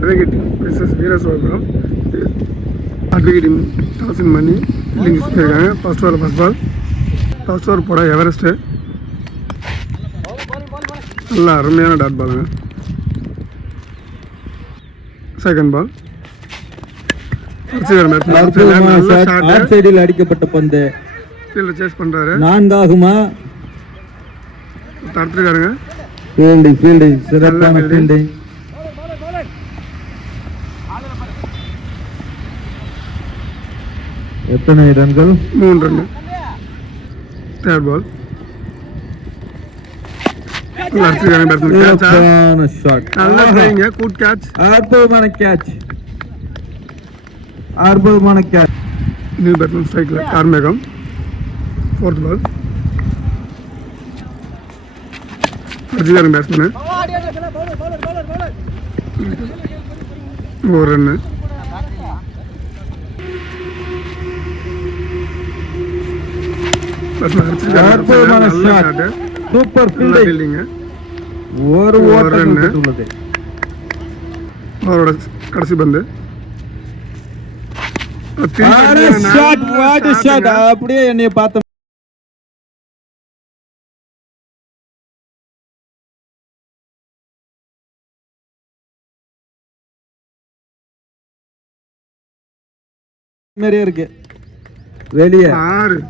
Advocate Mrs Veerasuvapuram. Advocate டாஸின் பண்ணி fielding போயிருக்காங்க. ஃபர்ஸ்ட் ஓவர் போட எவரெஸ்ட்டு. நல்லா அருமையான டாட் பாலுங்க. செகண்ட் பால் அடிக்கப்பட்ட பந்து ஃபீல்டர் சேஸ் பண்றாரு. நான்காகுமா? தடுத்துருக்காருங்க. ஃபீல்டிங் சிறப்பான ஃபீல்டிங். எத்தனை ரன்கள்? 3 ரன். தேர்ட் பால் அற்புதமான கேட்ச். நியூ பேட்ஸ்மேன் ஸ்ட்ரைக்ல Karmegam. Fourth ball Arjun batsman. 1 run. Super fielding. ஒரு ஓட்டம் உள்ளது. அவரோட கடைசி பந்து அப்படியே என்னைய பார்த்த மாதிரியே இருக்கு. வெளியே 6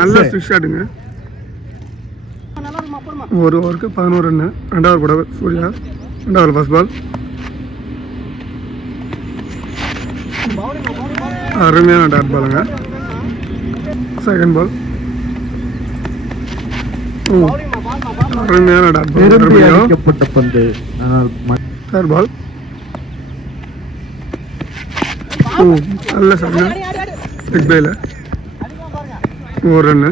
நல்ல ஸ்விட்ச் ஷாட்டுங்க. ஒரு ஓவருக்கு 11 ரன். 2வது போட சூர்யா. 2வது ஃபர்ஸ்ட் பால் அருமையான டாட் பாலுங்க. செகண்ட் பால் அருமையான டாட் பால். அடிக்கப்பட்ட பந்து. தேர்ட் பால் நல்ல ஷாட்டுங்க. பிக் பேல 1 ரன்.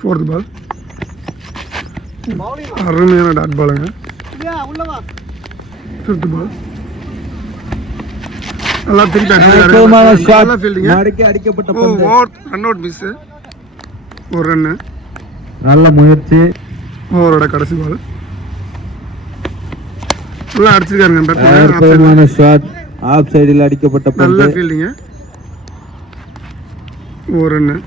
ஃபோர்த் பால் அருமையான டாட் பாலுங்க. ஃபிஃப்த் பால் நல்லா திருப்பி அடிக்கப்பட்ட ரன் அவுட் மிஸ். 1 ரன். நல்ல முயற்சி. ஓவரோட கடைசி பால் நல்லா அடிச்சிருக்காருங்க. அற்புதமான ஷாட். ஆஃப் சைடில் அடிக்கப்பட்ட நல்ல ஃபீல்டிங்க. 1 ரன்.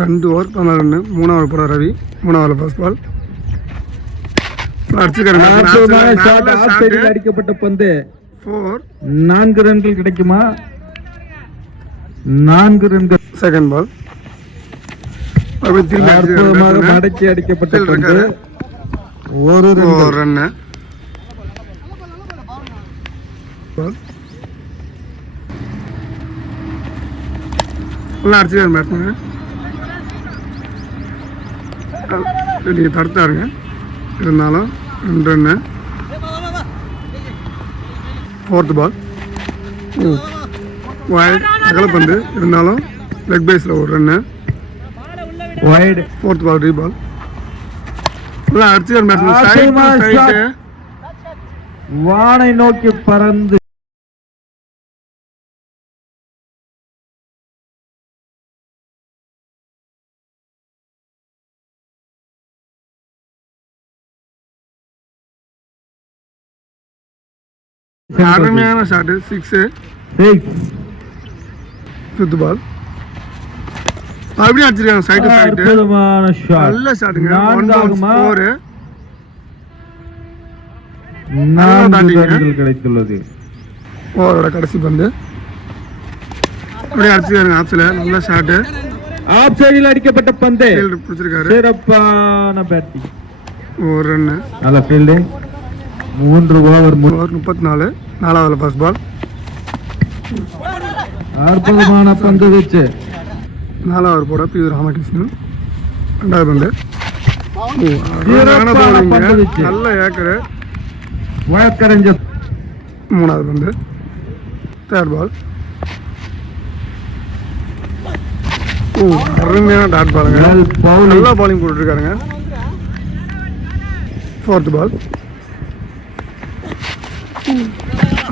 2 over 14 run. 3வது போட ரவி. 3வது ஃபர்ஸ்ட் பால் அடிக்கப்பட்ட பந்து. 4. 4 ரன்கள் கிடைக்குமா? 4 ரன்கள். செகண்ட் பால் அற்புதமாக மடக்கி அடிக்கப்பட்ட பந்து. 1 ரன். நல்லா அடிச்சுக்காரு பேட்ஸ்மேன். நீங்கள் தடுத்தாருங்க. இருந்தாலும் 2 ரன்னு. ஃபோர்த் பால் வைட் அகலப்பந்து. இருந்தாலும் லெக் பேஸில் 1 run. Wide. Fourth ball reball நல்லா அடிச்சுக்காரு பேட்ஸ்மேன். வானை நோக்கி பறந்து அருமையான ஷாட்டு. 6. ஃபிஃப்த் பால் அப்படியே அடிச்சிருக்காங்க. சைடு சைடு நல்ல ஷாட்டுங்க. 4 கிடைத்துள்ளது. ஓவரோட கடைசி பந்து அப்படியே அடிச்சிருக்காங்க. ஆப்ஸ்ல நல்ல ஷாட்டு. ஆஃப் சைடில் அடிக்கப்பட்ட பந்து. பிடிச்சிருக்காரு. சிறப்பான பேட்டிங். 1 ரன். நல்ல ஃபீல்டிங். 3 ஓவர் 34. 4வது ஃபர்ஸ்ட் பால் அற்புதமான பந்து வச்சு 4வது போட பி ராமகிருஷ்ணன். 2வது பந்து நல்ல ஏக்கரு. 3வது பந்து. தேர்ட் பால் அருமையான டாட் பாலுங்க. நல்லா பவுலிங் போட்டுருக்காருங்க. ஃபோர்த் பால்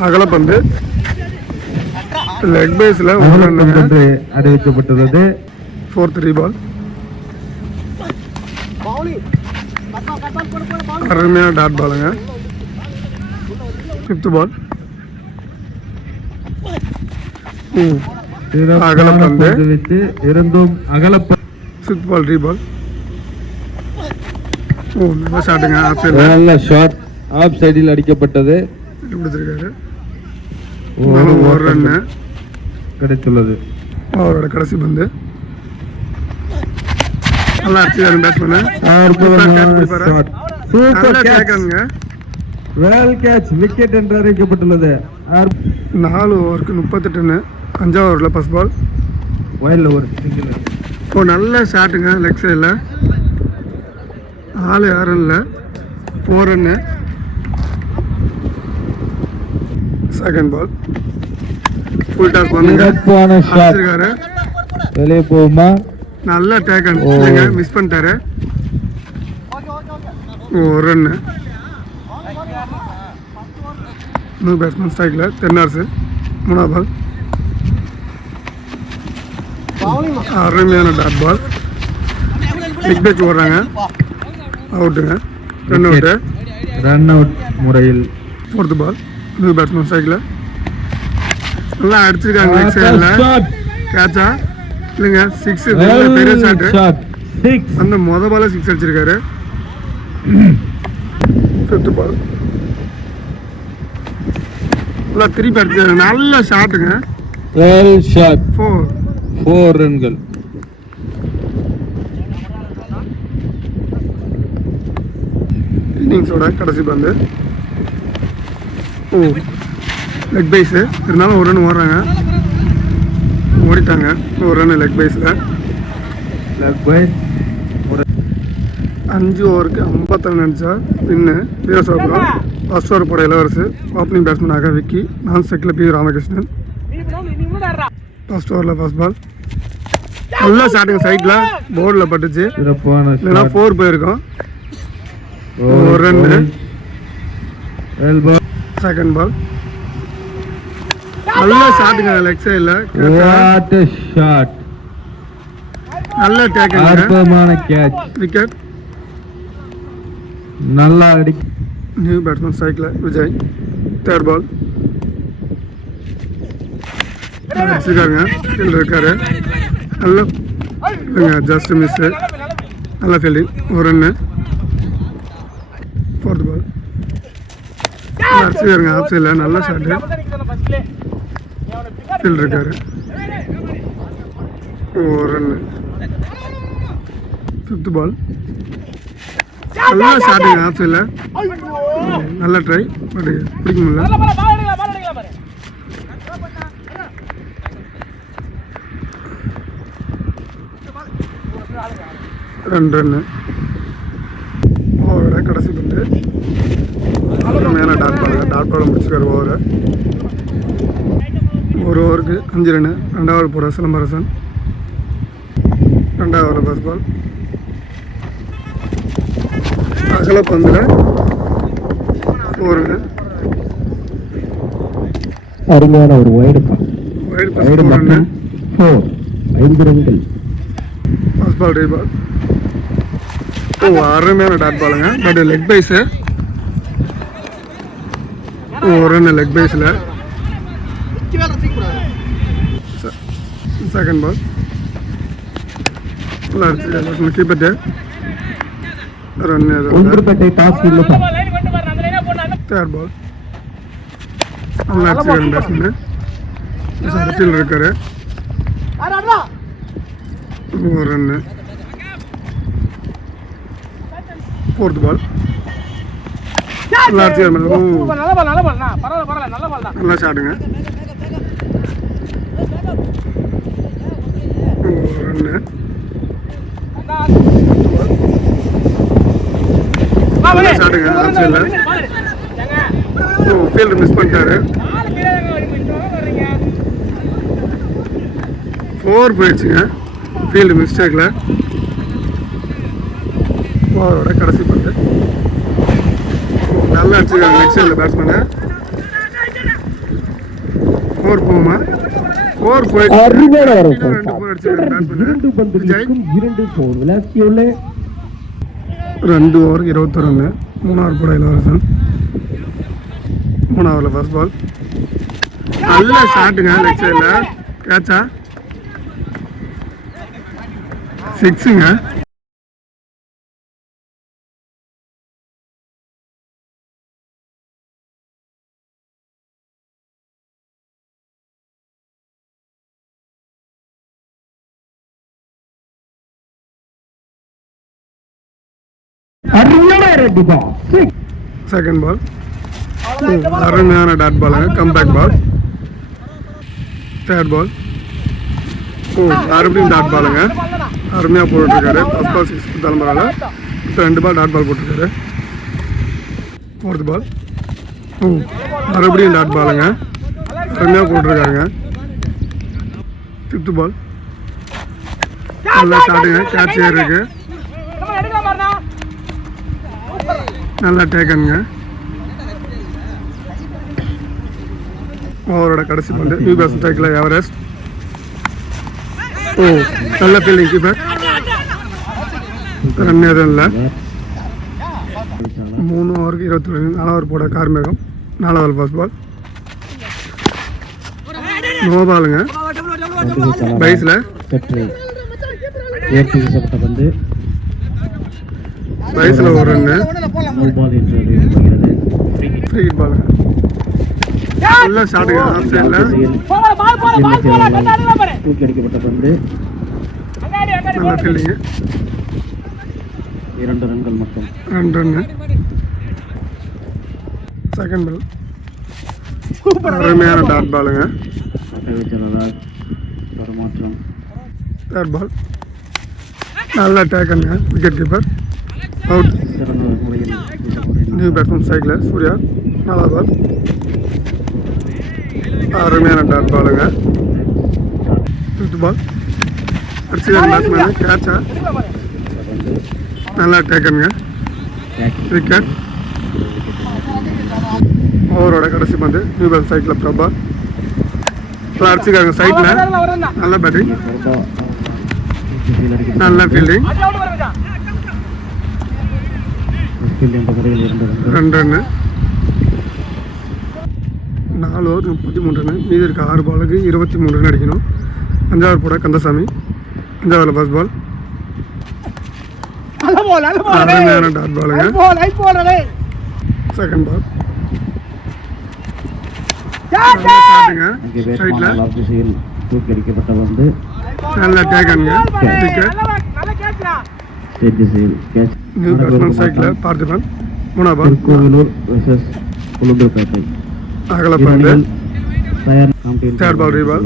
அகலப்பந்து லெக் பேஸ்ல அறிவிக்கப்பட்டுள்ளது. ஃபோர்த் ரீபால் அருமையான டாட் பாலுங்க. 5th பால். அகலப்பந்து வச்சு இருந்தும் அகலப்பந்து. 6th பால் ரீபால். நல்ல ஷாட்டுங்க. நல்ல ஷாட் ஆஃப் சைடில் அடிக்கப்பட்டது. பிடிச்சிருக்காரு. ஒரு ஒரு ரன்னு கிடைத்துள்ளது. அவரோட கடைசி பந்து நல்லா அடிச்சு பேட்ஸ்மேன். வெல் கேட்ச் விக்கெட் என்று அறிவிக்கப்பட்டுள்ளது. 4 ஓவருக்கு 38 ரன். 5வது ஓவரில் ஃபர்ஸ்ட் பால். வயலில் ஒரு சிங்கிள். இப்போ நல்ல ஷாட்டுங்க லெக் சைடில். ஆள் யாரும் இல்லை. 4 ரன்னு. செகண்ட் பால் ஃபுல் டாஸ் பண்ணிருக்காரு. வெளியே போகுமா? நல்ல டேக்கன் இல்லைங்க, மிஸ் பண்ணிட்டாரு. ஒரு ரன்னு. நியூ பேட்ஸ்மேன் ஸ்ட்ரைக்கில் தென்னார்ஸு. 3வது பால். அருமையான டாட் பால். பிக் பேட்ச் ஓடுறாங்க. அவுட்டுங்க. Run out. ரன் அவுட் முறையில். 4th பால். நியூ பேட்ஸ்மேன் ஸ்ட்ரைக்கில் நல்லா அடிச்சிருக்காங்க. லெக் சைடில் கேட்சா இல்லைங்க, 6. பெரிய ஷாட். அந்த பால 6 அடிச்சிருக்காரு. 5th பால். நல்லா திருப்பி அடிச்சிருக்காரு. நல்ல ஷாட்டுங்க. Well shot. 4 ரன்கள். இன்னிங்ஸோட கடைசி பந்து. லெக் பைஸு இருந்தாலும் ஒரு ரன் ஓடுறாங்க. ஓடிட்டாங்க. ஒரு ரன் லெக் பைஸில். Leg byes. 5 ஓவருக்கு 52 அடிச்சா வின்னு. வீரசோபுரம். ஃபர்ஸ்ட் ஓவர் போட இளவரசு. ஓப்பனிங் பேட்ஸ்மேனாக விக்கி. நான் செக்கில் பி ராமகிருஷ்ணன். ஃபர்ஸ்ட் ஓவரில் ஃபர்ஸ்ட் பால். நல்லா ஷாட்டுங்க. சைட்டில் போர்டில் பட்டுச்சு. இல்லைன்னா 4 போயிருக்கும். ஒரு ரன்னு. செகண்ட் பால். நல்ல ஷாட்டுங்க லெக் சைடில். நல்ல டேக்கன். அற்புதமான கேட்ச். விக்கெட். நல்லா அடி. நியூ பேட்ஸ்மேன் ஸ்ட்ரைக்கில் விஜய். 3rd பால். அடிச்சிருக்காருங்க. ஃபீல்டு இருக்காரு. நல்ல இல்லைங்க, ஜஸ்ட் மிஸ்ஸு. நல்ல ஃபீல்டிங். ஒரு ரன்னு. 4th ball. அடிச்சிருக்காருங்க ஆஃப் சைடில். நல்ல ஷாட்டு. ஃபீல்டு இருக்காரு. ஒரு ரன்னு. 5th பால். நல்லா ஷாட்டுங்க ஆஃப் சைடில். நல்ல ட்ரை. பட் பிடிக்க முடியல. ரெண்டு ரன்னு. ஓவரோட கடைசி பந்து. மேலே டாட் பால் முடிச்சுக்காரு ஓவரை. ஒரு ஓவருக்கு 5 ரன்னு. 2வது போட சிலம்பரசன். 2வது ஓவர் ஃபர்ஸ்ட் பால். அகலப்பந்தில் 4 ரன்னு. அருமையான ஒரு வைடு பால். Wide run. 5 ரன்கள். First ball reball. அருமையான டாட் பாலுங்க. But leg byes. ஒரு ரன்னு லெக் பைஸில். Second ball. நல்லா அடிச்சு கீப்பர்ட்டு. ரன்னு. 3rd பால். நல்லா அடிச்சு பேட்ஸ்மேன். ஃபீல்டு இருக்காரு. ஒரு ரன்னு. 4th பால். நல்லா அடிச்சு நல்லா ஷாட்டுங்க. ஒரு ரன்னு. நல்லா ஷாட்டுங்க ஆஃப் சைடில். ஃபீல்டு மிஸ் பண்ணிட்டாரு. 4 போயிடுச்சுங்க. ஃபீல்டு மிஸ்டேக்கில். ஓவரோட கடைசி பந்து. நல்லா அடிச்சிருக்காங்க லெக் சைடில் பேட்ஸ்மேனு. 4 போகுமா? 4 போயிடுச்சு. 2 4 அடிச்சிருக்காங்க பேட்ஸ்மேனு. 2 over 21 run. 3 போட இளவரசன். 3 ஓவரில் ஃபர்ஸ்ட் பால். நல்ல ஷாட்டுங்க லெக் சைடில். கேட்சா 6ங்க. Second ball. அருமையான டாட் பாலுங்க. Comeback ball. Third ball. மறுபடியும் டாட் பாலுங்க. அருமையாக போட்டுருக்காரு. ஃபர்ஸ்ட் பால் 6 கொடுத்தாலும் பரவாயில்ல. இப்போ 2 பால் டாட் பால் போட்டிருக்காரு. Fourth ball. மறுபடியும் டாட் பாலுங்க. அருமையாக போட்டிருக்காங்க. Fifth ball. நல்லா ஷாட்டுங்க. கேட்ச் இருக்கு. நல்லா டேக்கனுங்க. ஓவரோட கடைசி பந்து. நியூ பேஸ் ஸ்ட்ரைக்கில் எவரெஸ்ட். நல்ல ஃபீல்டிங் கீப்பர். ரன் எதுவும் இல்லை. 3 ஓவருக்கு 22. 4 ஓவர் போட Karmegam. 4 over first ball. No பாலுங்க. பைஸில் வந்து பைஸில் ஒரு ரன்னு. ஃப்ரீ ஹிட் பாலுங்க. நல்ல ஷாட்டுங்க. ஆஃப் சைடில் தூக்கி அடிக்கப்பட்ட பந்து. நல்ல ஃபீல்டிங்கு. 2 ரன்கள் மட்டும். 2 ரன்னு. Second ball. அருமையான டாட் பாலுங்க. வீச்சாளரால் பரிமாற்றம். Third ball. நல்ல டேக்கனுங்க. Wicket keeper. அவுட். சிறந்த முறையில் நியூ பேட்ஸ்மேன் சைக்கிள் சூர்யா. 4வது பால். அருமையான டாட் பாலுங்க. 5th பால். அடிச்சுக்கான பேட்ஸ்மேன். கேட்சா நல்லா டேக்கனுங்க. விக்கெட். ஓவரோட கடைசி பந்து. நியூ பேட்ஸ் சைக்கிள் பிரபா. நல்லா அடிச்சுக்காங்க சைட்டில். நல்ல பேட்டிங். நல்ல ஃபீல்டிங். 2 ரன்னு. 4 over 33 run. மீதி இருக்க 6 பாலுக்கு 23 ரன் அடிக்கணும். 5வது போட கந்தசாமி. 5வது ஃபர்ஸ்ட் பால். அருமையான டாட் பாலுங்க. Second ball. தூக்கி அடிக்கப்பட்ட வந்து நல்ல டேக்கனுங்க. Wicket. New batsman cycle Parthiban. 3வது பால். கோவிலூர் வெர்சஸ் உளுந்தூர்பேட்டை. அகலப்பந்து. தயார். Third ball reball.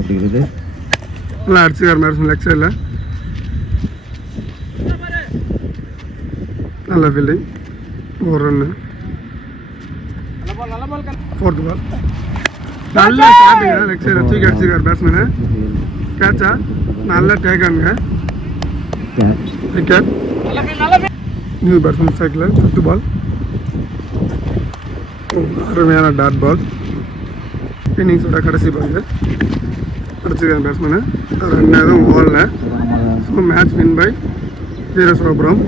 நல்லா அடிச்சுக்கார் மேட்ஸ்மேன் லெக் சைடில். நல்ல ஃபீல்டிங். 1 ரன்னு. 4th பால். நல்ல ஷாட்டுங்க லெக் சைடில். தூக்கி அடிச்சுக்கார் பேட்ஸ்மேனு. கேட்சா நல்ல டேக்கனுங்க. Wicket. New batsman cycle 5th ball. அருமையான டாட் பால். இன்னிங்ஸோட கடைசி பால். அடிச்சுக்கார் பேட்ஸ்மேனு. ரன் எதுவும் ஓடல. So match win by வீரசுரபுரம்.